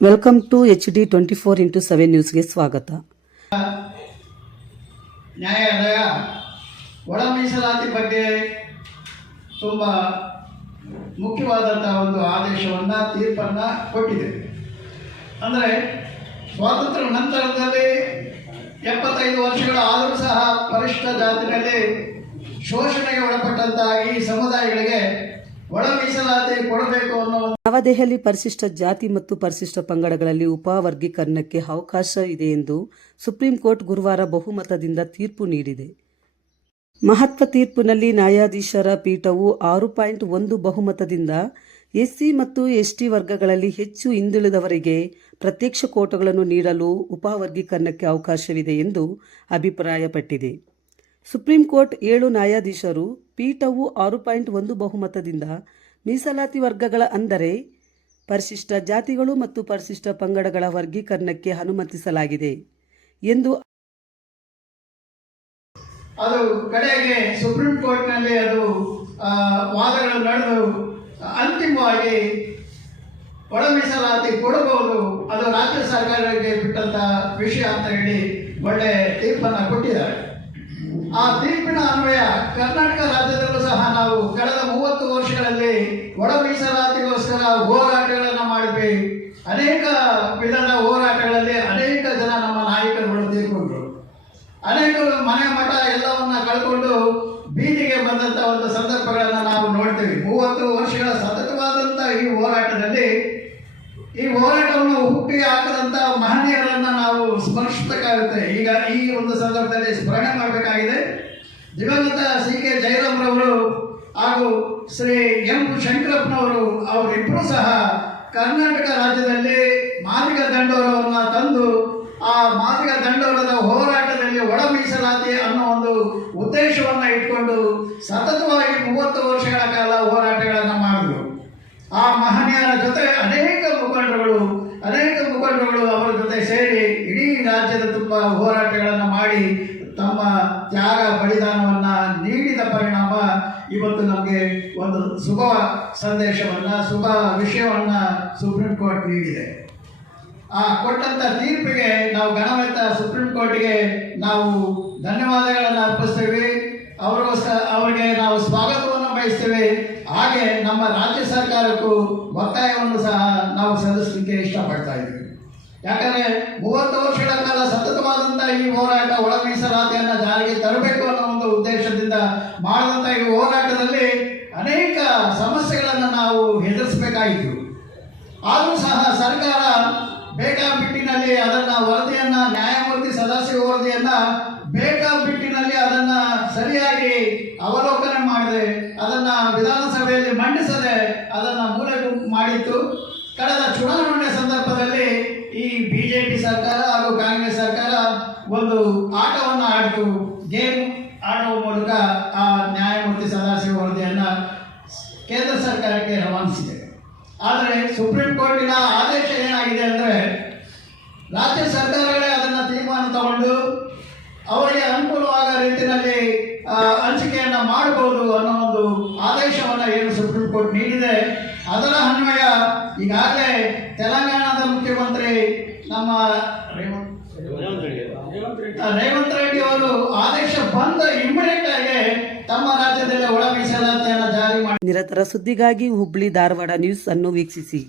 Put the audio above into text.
Welcome to H D twenty four into seven ನ್ಯೂಸ್ಗೆ ಸ್ವಾಗತ. ನ್ಯಾಯಾಲಯ ಒಳ ಮೀಸಲಾತಿ ಬಗ್ಗೆ ತುಂಬ ಮುಖ್ಯವಾದಂತಹ ಒಂದು ಆದೇಶವನ್ನು, ತೀರ್ಪನ್ನು ಕೊಟ್ಟಿದೆ. ಅಂದರೆ ಸ್ವಾತಂತ್ರ್ಯ ನಂತರದಲ್ಲಿ ಎಪ್ಪತ್ತೈದು ವರ್ಷಗಳ ಆದರೂ ಸಹ ಪರಿಷ್ಠ ಜಾತಿನಲ್ಲಿ ಶೋಷಣೆಗೆ ಒಳಪಟ್ಟಂತಹ ಈ ಸಮುದಾಯಗಳಿಗೆ ಒಳ ಮೀಸಲಾತಿ ಕೊಡಬೇಕು ಅನ್ನೋ ನವದೆಹಲಿ ಪರಿಶಿಷ್ಟ ಜಾತಿ ಮತ್ತು ಪರಿಶಿಷ್ಟ ಪಂಗಡಗಳಲ್ಲಿ ಉಪವರ್ಗೀಕರಣಕ್ಕೆ ಅವಕಾಶ ಇದೆ ಎಂದು ಸುಪ್ರೀಂ ಕೋರ್ಟ್ ಗುರುವಾರ ಬಹುಮತದಿಂದ ತೀರ್ಪು ನೀಡಿದೆ. ಮಹತ್ವ ತೀರ್ಪಿನಲ್ಲಿ ನ್ಯಾಯಾಧೀಶರ ಪೀಠವು ಆರು ಪಾಯಿಂಟ್ ಒಂದು ಬಹುಮತದಿಂದ ಎಸ್ಸಿ ಮತ್ತು ಎಸ್ಟಿ ವರ್ಗಗಳಲ್ಲಿ ಹೆಚ್ಚು ಹಿಂದುಳಿದವರಿಗೆ ಪ್ರತ್ಯಕ್ಷ ಕೋಟಗಳನ್ನು ನೀಡಲು ಉಪವರ್ಗೀಕರಣಕ್ಕೆ ಅವಕಾಶವಿದೆ ಎಂದು ಅಭಿಪ್ರಾಯಪಟ್ಟಿದೆ. ಸುಪ್ರೀಂ ಕೋರ್ಟ್ ಏಳು ನ್ಯಾಯಾಧೀಶರು ಪೀಠವು ಆರು ಪಾಯಿಂಟ್ ಒಂದು ಬಹುಮತದಿಂದ ಮೀಸಲಾತಿ ವರ್ಗಗಳ ಅಂದರೆ ಪರಿಶಿಷ್ಟ ಜಾತಿಗಳು ಮತ್ತು ಪರಿಶಿಷ್ಟ ಪಂಗಡಗಳ ವರ್ಗೀಕರಣಕ್ಕೆ ಅನುಮತಿಸಲಾಗಿದೆ ಎಂದು ಅದು ಕಡೆಗೆ ಸುಪ್ರೀಂ ಕೋರ್ಟ್ನಲ್ಲಿ ಅದು ವಾದಗಳು ನಡೆದು ಅಂತಿಮವಾಗಿ ಒಳ ಮೀಸಲಾತಿ ಕೊಡಬಹುದು. ಅದು ರಾಜ್ಯ ಸರ್ಕಾರಕ್ಕೆ ಬಿಟ್ಟಂತ ವಿಷಯ ಅಂತ ಹೇಳಿ ಒಳ್ಳೆ ತೀರ್ಪನ್ನ ಕೊಟ್ಟಿದ್ದಾರೆ. ಆ ತೀರ್ಪಿನ ಅನ್ವಯ ಕರ್ನಾಟಕ ರಾಜ್ಯದಲ್ಲೂ ಒಳ ಮೀಸಲಾತಿಗೋಸ್ಕರ ಹೋರಾಟಗಳನ್ನು ಮಾಡಿದ್ವಿ. ಅನೇಕ ವಿಧದ ಹೋರಾಟಗಳಲ್ಲಿ ಅನೇಕ ಜನ ನಮ್ಮ ನಾಯಕರುಗಳು ತೀರ್ಕೊಂಡ್ರು ಅನೇಕರು ಮನೆ ಮಠ ಎಲ್ಲವನ್ನ ಕಳ್ಕೊಂಡು ಬೀದಿಗೆ ಬಂದಂತ ಒಂದು ಸಂದರ್ಭಗಳನ್ನು ನಾವು ನೋಡ್ತೀವಿ. ಮೂವತ್ತು ವರ್ಷಗಳ ಸತತವಾದಂತ ಈ ಹೋರಾಟದಲ್ಲಿ ಈ ಹೋರಾಟವನ್ನು ಹುಟ್ಟಿ ಹಾಕದಂತ ಮಹನೀಯರನ್ನ ನಾವು ಸ್ಮರಿಸಬೇಕಾಗುತ್ತೆ. ಈಗ ಈ ಒಂದು ಸಂದರ್ಭದಲ್ಲಿ ಸ್ಮರಣೆ ಮಾಡಬೇಕಾಗಿದೆ. ದಿವಂಗತ ಸಿ ಕೆ ಜಯರಾಮ್ರವರು ಹಾಗೂ ಶ್ರೀ ಎಂ ಶಂಕರಪ್ಪನವರು ಅವರಿಬ್ಬರು ಸಹ ಕರ್ನಾಟಕ ರಾಜ್ಯದಲ್ಲಿ ಮಾದಿಗ ದಂಡೋರವನ್ನ ತಂದು, ಆ ಮಾದಿಗ ದಂಡೋರದ ಹೋರಾಟದಲ್ಲಿ ಒಳ ಮೀಸಲಾತಿ ಅನ್ನೋ ಒಂದು ಉದ್ದೇಶವನ್ನ ಇಟ್ಕೊಂಡು ಸತತವಾಗಿ ಮೂವತ್ತು ವರ್ಷಗಳ ಕಾಲ ಹೋರಾಟಗಳನ್ನು ಮಾಡಿದರು. ಆ ಮಹನೀಯರ ಜೊತೆ ಅನೇಕ ಮುಖಂಡರುಗಳು ಅನೇಕ ಮುಖಂಡರುಗಳು ಅವರ ಜೊತೆ ಸೇರಿ ಇಡೀ ರಾಜ್ಯದ ತುಂಬ ಹೋರಾಟಗಳನ್ನು ಮಾಡಿ ತಮ್ಮ ತ್ಯಾಗ ಬಲಿದಾನವನ್ನು ನೀಡಿದ ಪರಿಣಾಮ ಇವತ್ತು ನಮಗೆ ಒಂದು ಶುಭ ಸಂದೇಶವನ್ನು, ಶುಭ ವಿಷಯವನ್ನು ಸುಪ್ರೀಂ ಕೋರ್ಟ್ ನೀಡಿದೆ. ಆ ಕೊಟ್ಟಂಥ ತೀರ್ಪಿಗೆ ನಾವು ಗಣವೆತ್ತ ಸುಪ್ರೀಂ ಕೋರ್ಟ್ಗೆ ನಾವು ಧನ್ಯವಾದಗಳನ್ನು ಅರ್ಪಿಸ್ತೇವೆ. ಅವರಿಗೋಸ್ಕರ ಅವರಿಗೆ ನಾವು ಸ್ವಾಗತವನ್ನು ಬಯಸ್ತೇವೆ. ಹಾಗೆ ನಮ್ಮ ರಾಜ್ಯ ಸರ್ಕಾರಕ್ಕೂ ಒತ್ತಾಯವನ್ನು ಸಹ ನಾವು ಸಲ್ಲಿಸಲಿಕ್ಕೆ ಇಷ್ಟಪಡ್ತಾ ಇದ್ದೀವಿ. ಯಾಕಂದರೆ ಮೂವತ್ತು ವರ್ಷಗಳ ಕಾಲ ಸತತವಾದಂಥ ಈ ಹೋರಾಟ ಒಳ ಮೀಸಲಾತಿಯನ್ನು ಜಾರಿಗೆ ತರಬೇಕು ಅನ್ನೋ ಒಂದು ಉದ್ದೇಶದಿಂದ ಮಾಡಿದಂಥ ಈ ಹೋರಾಟದಲ್ಲಿ ಅನೇಕ ಸಮಸ್ಯೆಗಳನ್ನು ನಾವು ಎದುರಿಸಬೇಕಾಯಿತು. ಆದರೂ ಸಹ ಸರ್ಕಾರ ಬೇಕಾಬಿಟ್ಟಿನಲ್ಲಿ ಅದನ್ನ ವರದಿಯನ್ನ, ನ್ಯಾಯಮೂರ್ತಿ ಸದಸ್ಯ ವರದಿಯನ್ನ ಬೇಕಾಬಿಟ್ಟಿನಲ್ಲಿ ಅದನ್ನ ಸರಿಯಾಗಿ ಅವಲೋಕನೆ ಮಾಡದೆ, ಅದನ್ನ ವಿಧಾನಸಭೆಯಲ್ಲಿ ಮಂಡಿಸದೆ ಅದನ್ನ ಮೂಲೆ ಮಾಡಿತ್ತು. ಕಳೆದ ಚುನಾವಣೆ ಸಂದರ್ಭದಲ್ಲಿ ಆಡಿತು ಗೇಮ್ ಆಡುವ ಮೂಲಕ ಆ ನ್ಯಾಯಮೂರ್ತಿ ಸದಾಶಿವ ವರದಿಯನ್ನು ಕೇಂದ್ರ ಸರ್ಕಾರಕ್ಕೆ ರವಾನಿಸಿದೆ. ಆದರೆ ಸುಪ್ರೀಂ ಕೋರ್ಟಿನ ಆದೇಶ ಏನಾಗಿದೆ ಅಂದರೆ ರಾಜ್ಯ ಸರ್ಕಾರಗಳೇ ಅದನ್ನು ತೀರ್ಮಾನ ತಗೊಂಡು ಅವರಿಗೆ ಅನುಕೂಲವಾದ ರೀತಿಯಲ್ಲಿ ಹಂಚಿಕೆಯನ್ನು ಮಾಡಬಹುದು ಅನ್ನೋ ಒಂದು ಆದೇಶವನ್ನು ಏನು ಸುಪ್ರೀಂ ಕೋರ್ಟ್ ನೀಡಿದೆ. ಅದರ ಅನ್ವಯ ಈಗಾಗಲೇ ತೆಲಂಗಾಣದ ಮುಖ್ಯಮಂತ್ರಿ ನಮ್ಮ ರೇವಂತ್ ರೇವಂತ್ ರೇವಂತ್ ಆದೇಶ ಬಂದ ಇಮ್ಮಿಡಿಯೇಟ್ ಆಗಿ ತಮ್ಮ ರಾಜ್ಯದಲ್ಲಿ ಒಳ ಮೀಸಲಾತಿಯನ್ನು ಜಾರಿ ಮಾಡಿ. ನಿರತರ ಸುದ್ದಿಗಾಗಿ ಹುಬ್ಳಿ ಧಾರವಾಡ ನ್ಯೂಸ್ ಅನ್ನು ವೀಕ್ಷಿಸಿ.